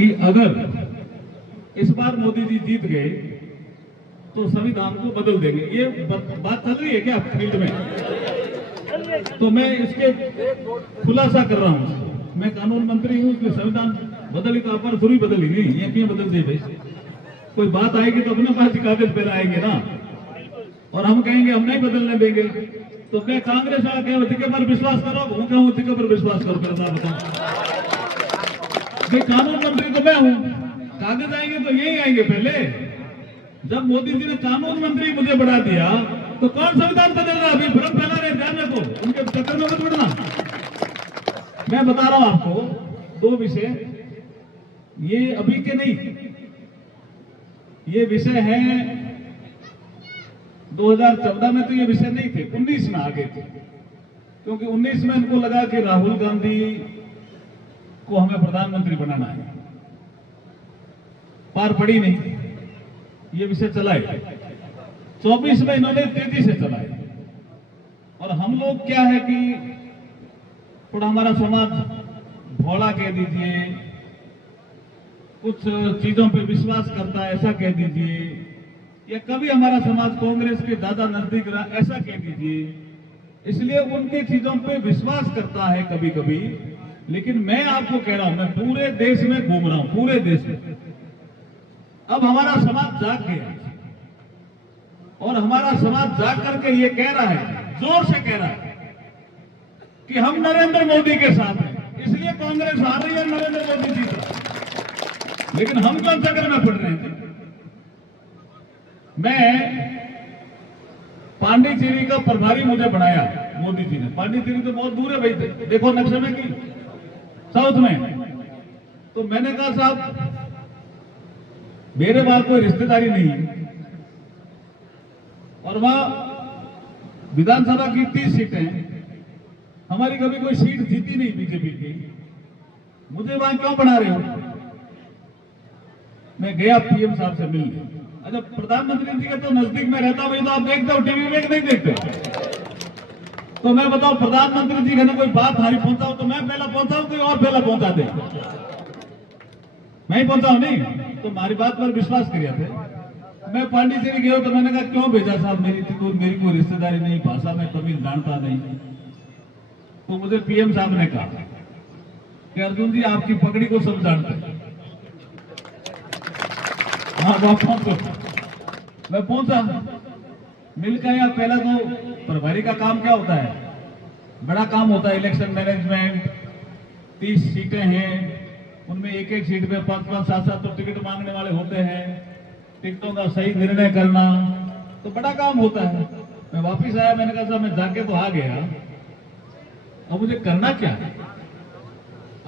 कि अगर इस बार मोदी जी जीत गए तो संविधान को बदल देंगे। ये बात चल रही है क्या फील्ड में? तो मैं इसके खुलासा कर रहा हूँ। मैं कानून मंत्री हूँ, इसलिए संविधान बदली तो आप थोड़ी बदली नहीं, ये क्यों बदल दी भाई? कोई बात आएगी तो अपने पास कागज पे आएंगे ना, और हम कहेंगे हम नहीं बदलने देंगे। तो मैं कांग्रेस वाला क्या के पर विश्वास करो, वो कहूँ के पर विश्वास करो, मेरा बात बताओ। भाई कानून मंत्री तो मैं हूँ, कागज आएंगे तो यही आएंगे पहले। जब मोदी जी ने कानून मंत्री मुझे बढ़ा दिया तो कौन संविधान बदल रहा? अभी भ्रम फैला रहे, ध्यान रखो, उनके चक्कर में मत पड़ना। मैं बता रहा हूं आपको दो विषय, ये अभी के नहीं, ये विषय है 2014 में तो ये विषय नहीं थे, 19 में आ गए थे, क्योंकि 19 में इनको लगा कि राहुल गांधी को हमें प्रधानमंत्री बनाना है। पार पड़ी नहीं, ये विषय चलाए। 24 में इन्होंने तेजी से चलाए। और हम लोग क्या है कि थोड़ा हमारा समाज भोला कह दीजिए, कुछ चीजों पे विश्वास करता है ऐसा कह दीजिए, या कभी हमारा समाज कांग्रेस के ज्यादा नजदीक रहा ऐसा कह दीजिए, इसलिए उनकी चीजों पे विश्वास करता है कभी कभी। लेकिन मैं आपको कह रहा हूं, मैं पूरे देश में घूम रहा हूं, पूरे देश में। अब हमारा समाज जाग गया, और हमारा समाज जाग करके ये कह रहा है, जोर से कह रहा है कि हम नरेंद्र मोदी के साथ हैं, इसलिए कांग्रेस हार रही है, नरेंद्र मोदी जीत रहा है। लेकिन हम कौन चक्कर में पड़ रहे हैं? मैं पांडिचेरी का प्रभारी मुझे बनाया मोदी जी ने। पांडिचेरी तो बहुत दूर है भाई, देखो नक्शे में की साउथ में। तो मैंने कहा साहब मेरे वहां कोई रिश्तेदारी नहीं है, और वहां विधानसभा की 30 सीटें, हमारी कभी कोई सीट जीती नहीं बीजेपी की, मुझे वहां क्यों बना रहे हो? मैं गया पीएम साहब से मिलने। अच्छा, प्रधानमंत्री जी के तो नजदीक में रहता हूं, तो आप देखते हो टीवी में नहीं देखते? तो मैं बताऊं, प्रधानमंत्री जी ने कोई बात हमारी पहुंचाओ तो मैं पहला पहुंचाऊं, कोई और पहला पहुंचा दे? मैं ही पहुंचाऊं नहीं? तो हमारी बात पर विश्वास करिए थे। मैं पांडिचेरी गया तो मैंने कहा क्यों भेजा साहब, मेरी कोई रिश्तेदारी नहीं, भाषा में तमिल जानता नहीं। तो मुझे पीएम साहब ने कहा कि अर्जुन जी आपकी पगड़ी को सब जानते हैं। हाँ पहुंचो। मैं पहुंचा, मिल गया। पहला तो प्रभारी का काम क्या होता है? बड़ा काम होता है, इलेक्शन मैनेजमेंट। 30 सीटें हैं, उनमें एक एक सीट पे 5-5, 7-7 तो टिकट मांगने वाले होते हैं। टिकटों का सही निर्णय करना तो बड़ा काम होता है। मैं वापिस आया, मैंने कहा साहब मैं जाके तो आ गया, अब मुझे करना क्या है?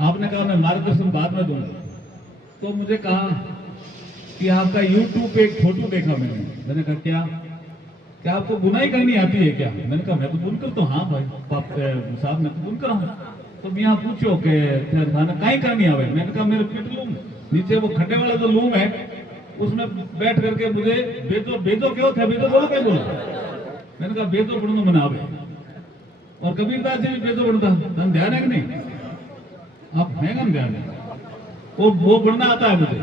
आपने कहा मैं मार्गदर्शन बाद में दूंगा। तो मुझे कहा कि आपका यूट्यूब पे एक फोटो देखा मैंने कहा क्या आपको बुनाई करनी आती है क्या? मैंने कहा मैं तो बुनकर तो हाँ भाई साहब मैं तो बुनकर हूँ। तो मैं यहाँ पूछो कि खाना कहीं करनी आवे? मैंने कहा मेरे पिटलूम नीचे वो खड्डे वाला जो लूम है उसमें बैठ करके मुझे बेजो क्यों था, बेजो बोलो क्या बोलो? मैंने कहा बेजो बुननो मना आवे। और कबीरदास जी भी बेजो बुनता, तुम ध्यान है कि नहीं? आप है ना ध्यान है? वो बुनना आता है मुझे।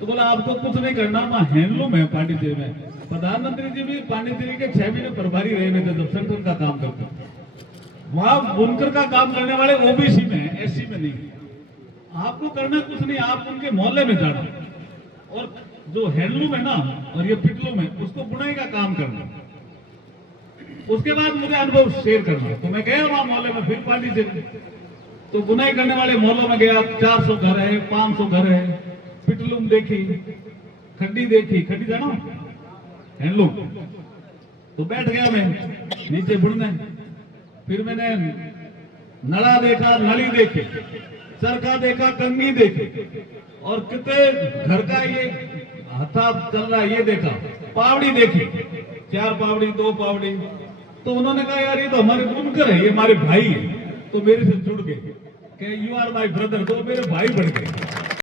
तो बोला आपको कुछ नहीं करना, वहां हैंडलूम है पांडिचेरी में। प्रधानमंत्री जी भी पांडिचेरी के 6 महीने प्रभारी रहे थे जब सेंट्रल का काम करते। वहां बुनकर का काम करने वाले ओबीसी में है, एससी में नहीं। आपको करना कुछ नहीं, आप उनके मोहल्ले में जाना, और जो हैंडलूम है ना और ये पिटलूम है उसको बुनाई का काम करना। उसके बाद मुझे अनुभव शेयर करना। तो मैं गया वहां मोहल्ले में, फिर पांडिचेरी तो बुनाई करने वाले मोहल्लों में गया। 400 घर है, 500 घर है, पिटलूम देखी, खड्डी देखी, खड्डी जाना हैंडलूम। तो बैठ गया मैं नीचे बुनने। फिर मैंने नला देखा, नली देखी, चरखा देखा, कंगी देखी, और कितने घर का ये हथा चल रहा है ये देखा, पावड़ी देखी, 4 पावड़ी 2 पावड़ी। तो उन्होंने कहा यार ये तो हमारे बुनकर है, ये हमारे भाई है। तो मेरे से जुड़ गए कि यू आर माई ब्रदर, तो मेरे भाई बन गए।